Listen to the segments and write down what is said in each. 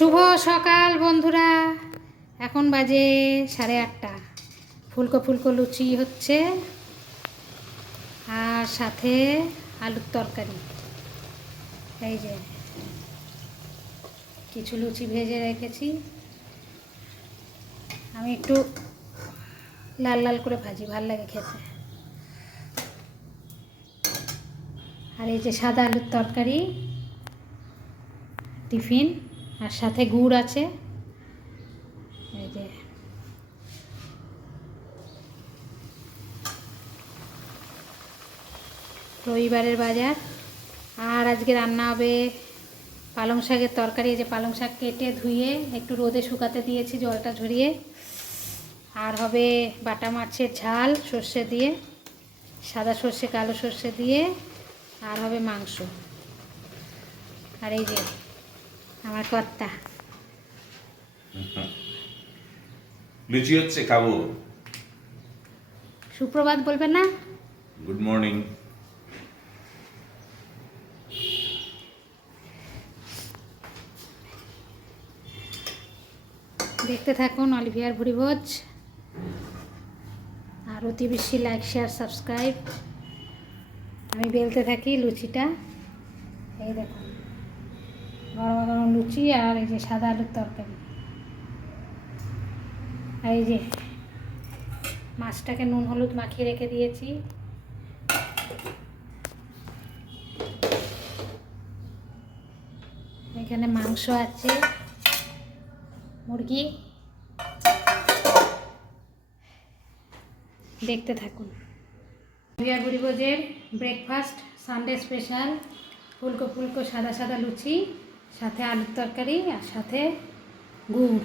শুভ সকাল বন্ধুরা, এখন বাজে 8:30। ফুলকো ফুলকো লুচি হচ্ছে আর সাথে আলুর তরকারি। এই যে কিছু লুচি ভেজে রেখেছি, আমি একটু লাল লাল করে ভাজি, ভাল লাগে খেতে। আর এই যে সাদা আলুর তরকারি টিফিন, আর সাথে গুড় আছে। এই যে রবিবারের বাজার। আর আজকে রান্না হবে পালং শাকের তরকারি। এই যে পালং শাক কেটে ধুয়ে একটু রোদে শুকাতে দিয়েছি, জলটা ঝরিয়ে। আর হবে বাটা মাছের ঝাল সর্ষে দিয়ে, সাদা সর্ষে কালো সর্ষে দিয়ে। আর হবে মাংস। আর এই যে আমার কর্তা লুচি হচ্ছে, খাবো। সুপ্রভাত বলবেন না? Good morning. দেখতে থাকুন অলিভিয়ার ভুরিভোজ। আর অতি বেশি লাইক শেয়ার সাবস্ক্রাইব। আমি বেলতে থাকি লুচিটা। এই দেখুন গরম গরম লুচি, আর এই যে সাদা আলুর তরকারি। আর এই যে মাছটাকে নুন হলুদ মাখিয়ে রেখে দিয়েছি। এখানে মাংস আছে, মুরগি। দেখতে থাকুন। অলিভিয়ার ভুরিভোজের ব্রেকফাস্ট সানডে স্পেশাল ফুলকো ফুলকো সাদা সাদা লুচি, সাথে আলুর তরকারি আর সাথে গুড়।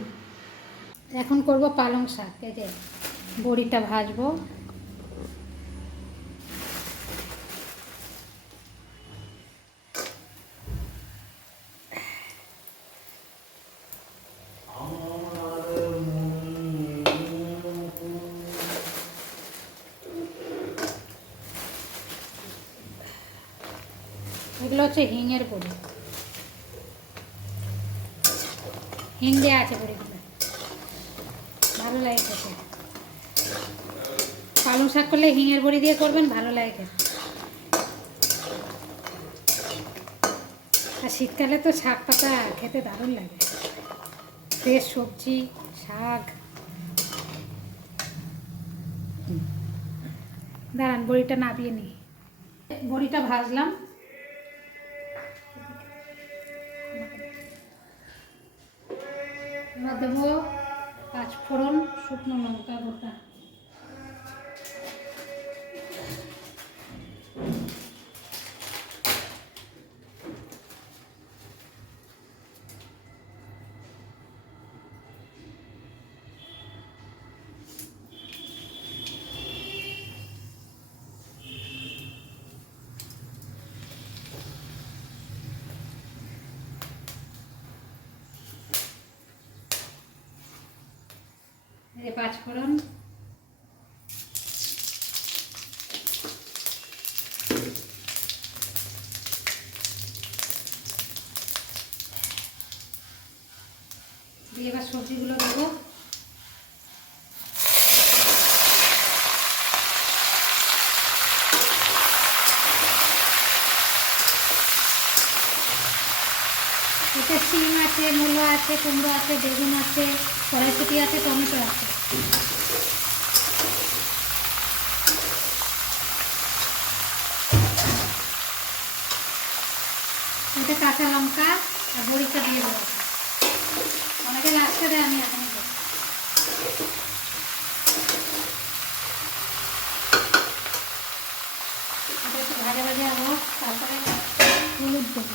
এখন করব পালং শাক। এই যে বড়িটা ভাজবো। এগুলো হচ্ছে হিঙের বড়ি, হিং দেওয়া আছে বড়িগুলো, ভালো লাগে খেতে। পালং শাক করলে হিঙের বড়ি দিয়ে করবেন, ভালো লাগে খেতে। আর শীতকালে তো শাক পাতা খেতে দারুণ লাগে, ফ্রেশ সবজি শাক। দাঁড়ান বড়িটা নাবিয়ে নিই। বড়িটা ভাজলাম। এবার দেবো 5 ফোড়ন, শুকনো লঙ্কা গোটা। এই 5 ফোড়ন, দিয়ে এবার সবজিগুলো দেবো। এতে শিম আছে, মূলো আছে, কুমড়ো আছে, বেগুন আছে, কড়াইশুঁটি আছে, টমেটো আছে। এতে কাঁচা লঙ্কা আর বড়িটা দিয়ে দেবো। অনেকে লাস্টে দেয়, আমি এখন দেবো। এটা একটু ভাজা ভাজা হোক, তারপরে হলুদ দেবো।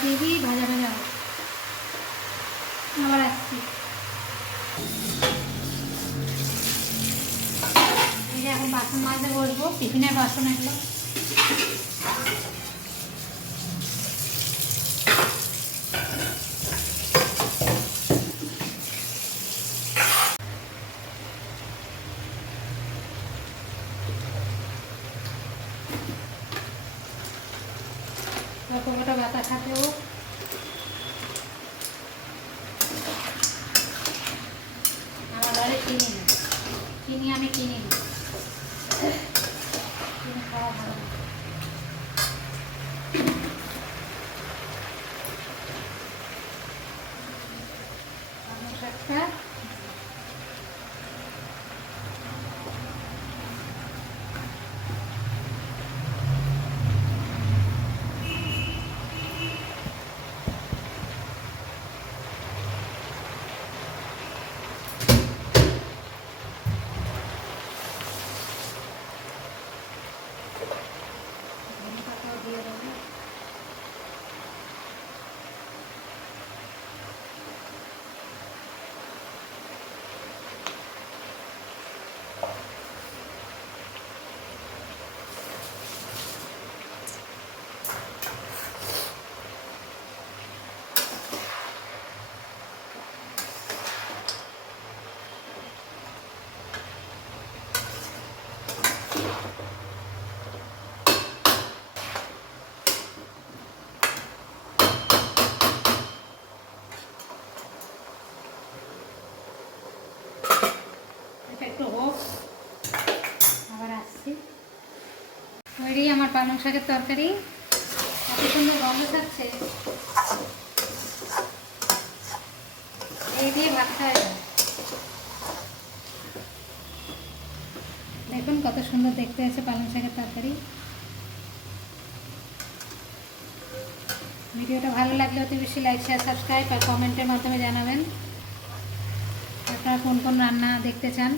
দিয়ে দিই, ভাজা ভাজা হবে। আবার আসছি। এই যে এখন বাসন মাজতে বসবো, টিফিনের বাসন এগুলো। কোনোটা বাতা থাকেও আমার ঘরে চিনি না, চিনি আমি কিনি না, চিনি খাওয়া ভালো না। পালং শাকটা ধনে পাতাও দিয়ে দেবো। এটা একটু হোক, আবার আসছি। তৈরি আমার পালং শাকের তরকারি। এত সুন্দর গন্ধ থাকছে, এই দিয়ে ভাত খাওয়া যায়। দেখুন কত সুন্দর দেখতে হয়েছে পালং শাকের তরকারি। ভিডিওটা ভালো লাগলে অতি বেশি লাইক, শেয়ার, সাবস্ক্রাইব আর কমেন্টের মাধ্যমে জানাবেন আপনারা কোন কোন রান্না দেখতে চান।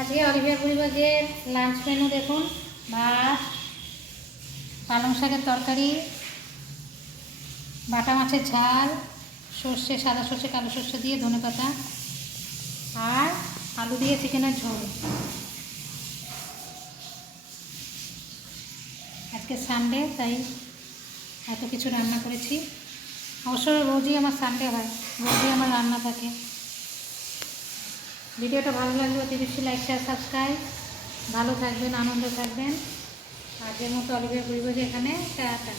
আজকে অলিভিয়া পরিবারের লাঞ্চ মেনু দেখুন, ভাত, পালং শাকের তরকারি, বাটা মাছের ঝাল, সর্ষে, সাদা সর্ষে, কালো সর্ষে দিয়ে ধনেপাতা, আর আলু দিয়ে চিকেনের ঝোল। আজকে সানডে, তাই এত কিছু রান্না করেছি। অবশ্য রোজই আমার সানডে হয়, রোজই আমার রান্না থাকে। ভিডিওটা ভালো লাগলে অতি বেশি লাইক, শেয়ার, সাবস্ক্রাইব। ভালো থাকবেন, আনন্দ থাকবেন। আজকের মতো অলিভিয়া পরিবার এখানে টাটা।